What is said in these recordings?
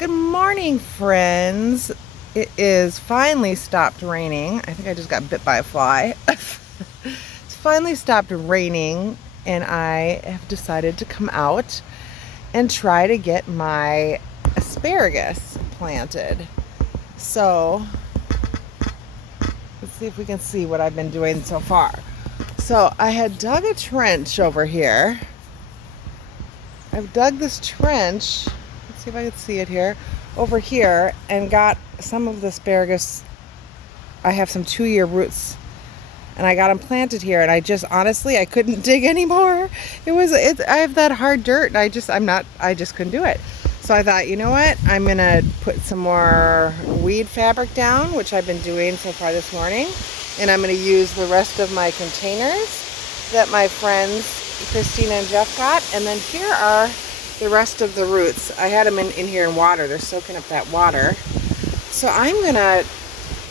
Good morning, friends. It is finally stopped raining. I think I just got bit by a fly. It's finally stopped raining, and I have decided to come out and try to get my asparagus planted. So, let's see if we can see what I've been doing so far. So, I had dug a trench over here. I've dug this trench. See if I can see it here, over here, and got some of the asparagus. I have some 2-year roots, and I got them planted here. And I just honestly, I couldn't dig anymore. I have that hard dirt, and I just couldn't do it. So I thought, you know what? I'm gonna put some more weed fabric down, which I've been doing so far this morning, and I'm gonna use the rest of my containers that my friends Christina and Jeff got, and then here are the rest of the roots. I had them in here in water. They're soaking up that water. So I'm gonna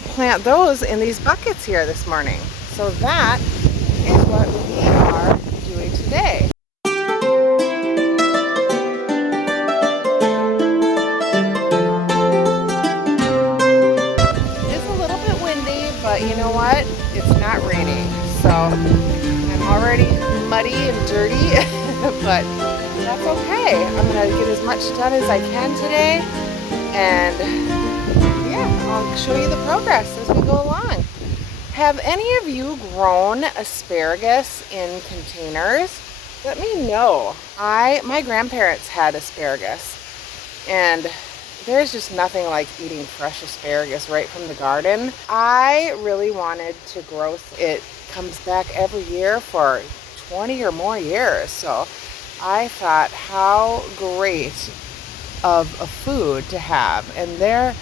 plant those in these buckets here this morning. So that is what we are doing today. It is a little bit windy, but you know what? It's not raining. So I'm already muddy and dirty, but that's okay. I'm gonna get as much done as I can today, and yeah, I'll show you the progress as we go along. Have any of you grown asparagus in containers? Let me know. My grandparents had asparagus, and there's just nothing like eating fresh asparagus right from the garden. I really wanted to grow it. Comes back every year for 20 or more years, so I thought how great of a food to have. And their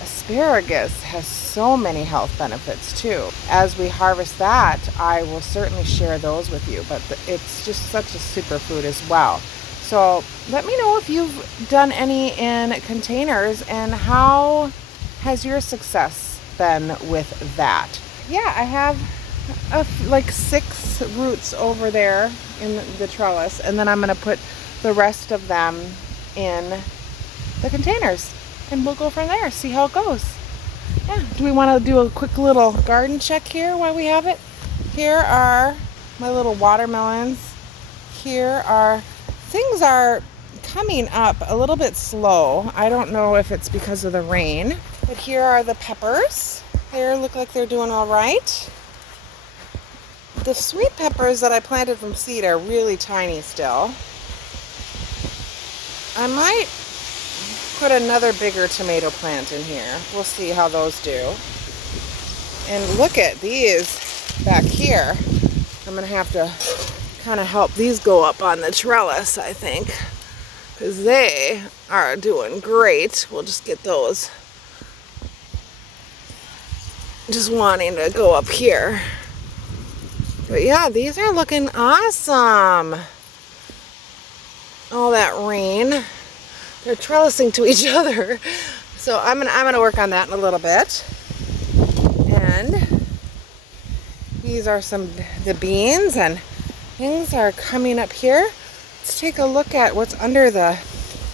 asparagus has so many health benefits too. As we harvest that, I will certainly share those with you, but it's just such a super food as well. So let me know if you've done any in containers, and how has your success been with that? Yeah, I have like 6 roots over there in the trellis, and then I'm going to put the rest of them in the containers, and we'll go from there, see how it goes. Yeah, do we want to do a quick little garden check here while we have it? Here are my little watermelons. Things are coming up a little bit slow. I don't know if it's because of the rain, but here are the peppers. They look like they're doing all right. The sweet peppers that I planted from seed are really tiny still. I might put another bigger tomato plant in here. We'll see how those do. And look at these back here. I'm going to have to kind of help these go up on the trellis, I think, because they are doing great. We'll just get those. Just wanting to go up here. But yeah, these are looking awesome. All that rain. They're trellising to each other. So I'm gonna work on that in a little bit. And these are the beans, and things are coming up here. Let's take a look at what's under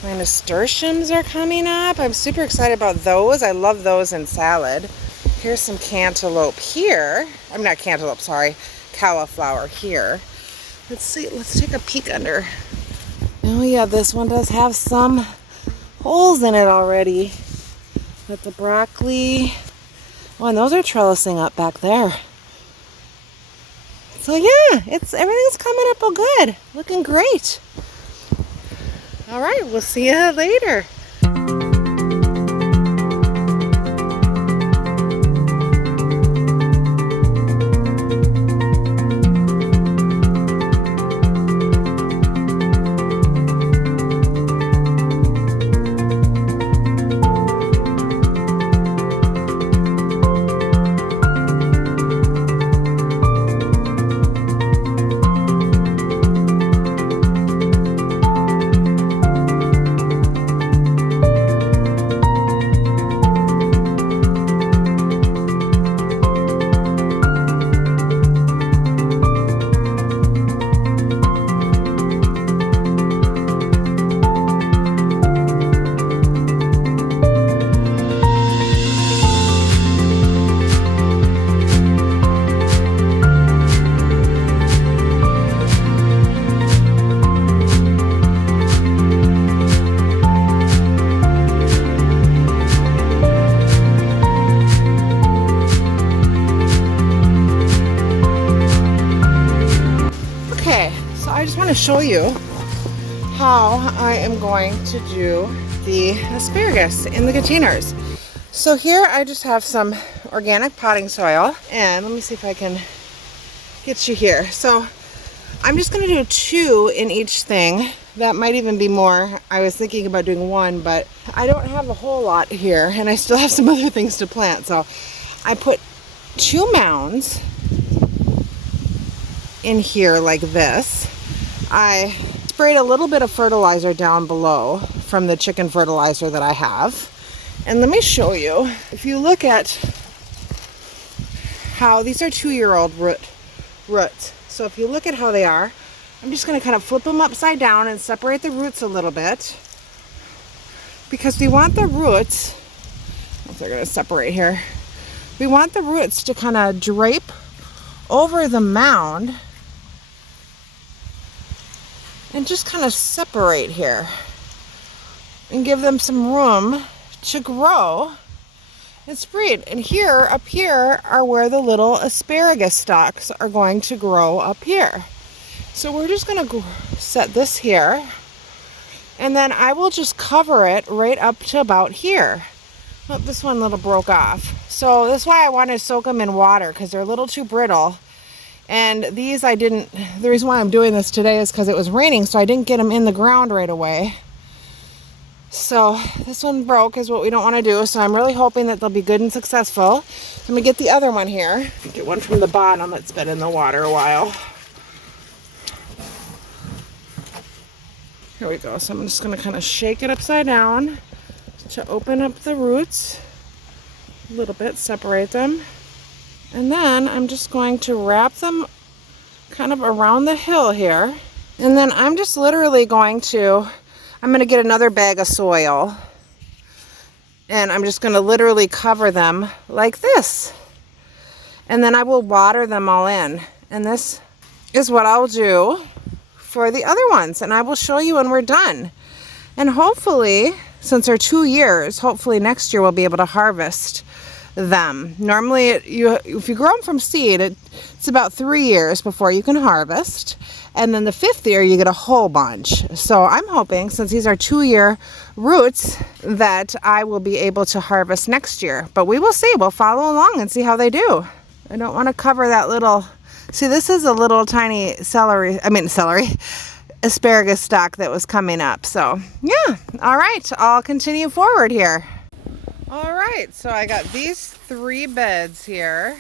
my nasturtiums are coming up. I'm super excited about those. I love those in salad. Here's some cantaloupe here. I'm not cantaloupe, sorry. Cauliflower here. Let's see, let's take a peek under. Oh yeah, this one does have some holes in it already. Got the broccoli. Oh, and those are trellising up back there. So yeah, everything's coming up all good. Looking great. All right, we'll see you later. show you how I am going to do the asparagus in the containers. So here I just have some organic potting soil, and let me see if I can get you here. So I'm just going to do 2 in each thing. That might even be more. I was thinking about doing 1, but I don't have a whole lot here, and I still have some other things to plant. So I put 2 mounds in here like this. I sprayed a little bit of fertilizer down below from the chicken fertilizer that I have. And let me show you. If you look at how these are 2-year-old roots. So if you look at how they are, I'm just going to kind of flip them upside down and separate the roots a little bit, because we want the roots, if they're going to separate here, we want the roots to kind of drape over the mound and just kind of separate here and give them some room to grow and spread. And here, up here, are where the little asparagus stalks are going to grow up here. So we're just going to set this here, and then I will just cover it right up to about here. Oh, this one little broke off. So that's why I want to soak them in water, because they're a little too brittle. And these I didn't, the reason why I'm doing this today is because it was raining, so I didn't get them in the ground right away. So this one broke is what we don't want to do. So I'm really hoping that they'll be good and successful. I'm going to get the other one here. Get one from the bottom that's been in the water a while. Here we go. So I'm just going to kind of shake it upside down to open up the roots a little bit, separate them. And then I'm just going to wrap them kind of around the hill here. And then I'm just literally going to get another bag of soil. And I'm just going to literally cover them like this. And then I will water them all in. And this is what I'll do for the other ones, and I will show you when we're done. And hopefully, since they're 2 years, hopefully next year we'll be able to harvest them. Normally, if you grow them from seed, it's about 3 years before you can harvest, and then the 5th year you get a whole bunch. So I'm hoping, since these are 2-year roots, that I will be able to harvest next year. But we will see. We'll follow along and see how they do. I don't want to cover that little. See, this is a little tiny asparagus stalk that was coming up. So, yeah. All right. I'll continue forward here. All right. So I got these 3 beds here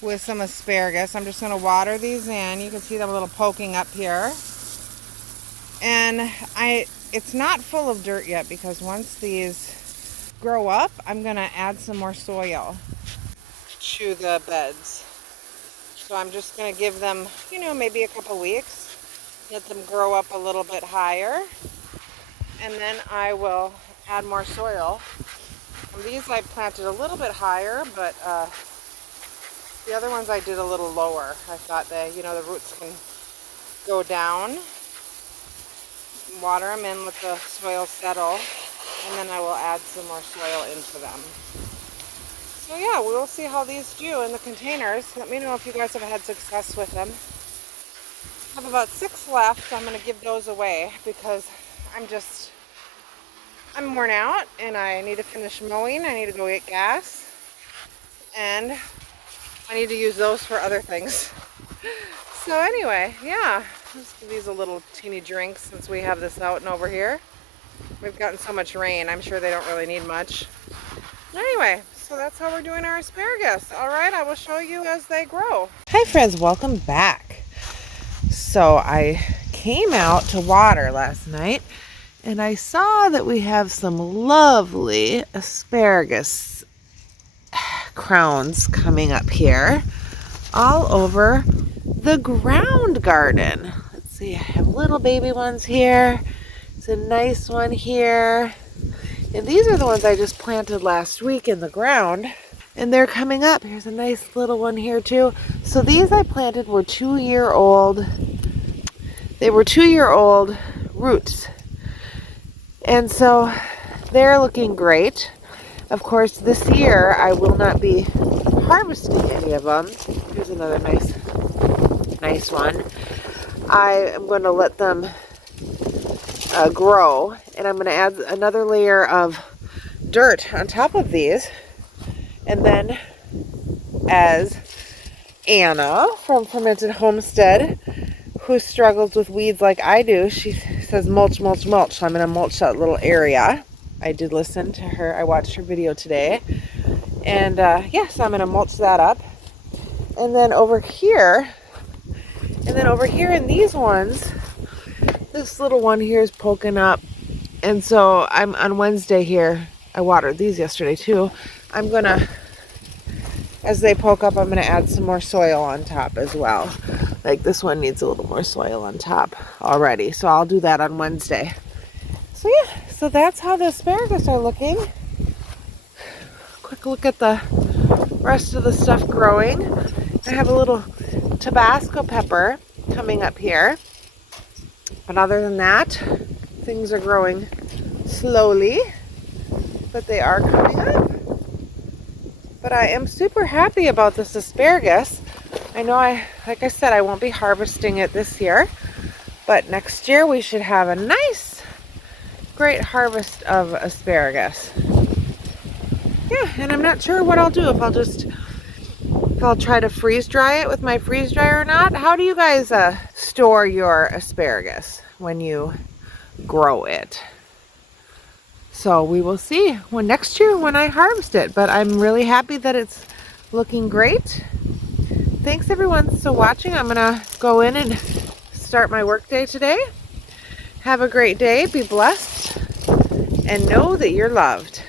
with some asparagus. I'm just going to water these in. You can see them a little poking up here. And it's not full of dirt yet, because once these grow up, I'm going to add some more soil to the beds. So I'm just going to give them, maybe a couple weeks, let them grow up a little bit higher, and then I will add more soil. And these I planted a little bit higher, but the other ones I did a little lower. I thought that, the roots can go down, water them in, let the soil settle, and then I will add some more soil into them. So yeah, we'll see how these do in the containers. Let me know if you guys have had success with them. I have about 6 left. I'm going to give those away because I'm worn out and I need to finish mowing. I need to go get gas. And I need to use those for other things. So anyway, yeah. Let's give these a little teeny drink since we have this out and over here. We've gotten so much rain. I'm sure they don't really need much. Anyway, so that's how we're doing our asparagus. All right, I will show you as they grow. Hi friends, welcome back. So I came out to water last night and I saw that we have some lovely asparagus crowns coming up here all over the ground garden. Let's see, I have little baby ones here. It's a nice one here. And these are the ones I just planted last week in the ground. And they're coming up. Here's a nice little one here too. So these I planted were 2-year-old. They were 2-year-old roots. And so they're looking great. Of course, this year I will not be harvesting any of them. Here's another nice one. I am going to let them grow, and I'm going to add another layer of dirt on top of these. And then, as Anna from Fermented Homestead, who struggles with weeds like I do, she says mulch, mulch, mulch. So I'm going to mulch that little area. I did listen to her. I watched her video today. And yeah, so I'm going to mulch that up. And then over here, in these ones, this little one here is poking up. And so I'm on Wednesday here. I watered these yesterday too. I'm going to, as they poke up, I'm going to add some more soil on top as well. Like this one needs a little more soil on top already. So I'll do that on Wednesday. So yeah, so that's how the asparagus are looking. Quick look at the rest of the stuff growing. I have a little Tabasco pepper coming up here. But other than that, things are growing slowly, but they are coming up. But I am super happy about this asparagus. I know like I said, I won't be harvesting it this year, but next year we should have a nice, great harvest of asparagus. Yeah, and I'm not sure what I'll do, if I'll try to freeze dry it with my freeze dryer or not. How do you guys store your asparagus when you grow it? So we will see next year when I harvest it, but I'm really happy that it's looking great. Thanks everyone for watching. I'm gonna go in and start my work day today. Have a great day, be blessed, and know that you're loved.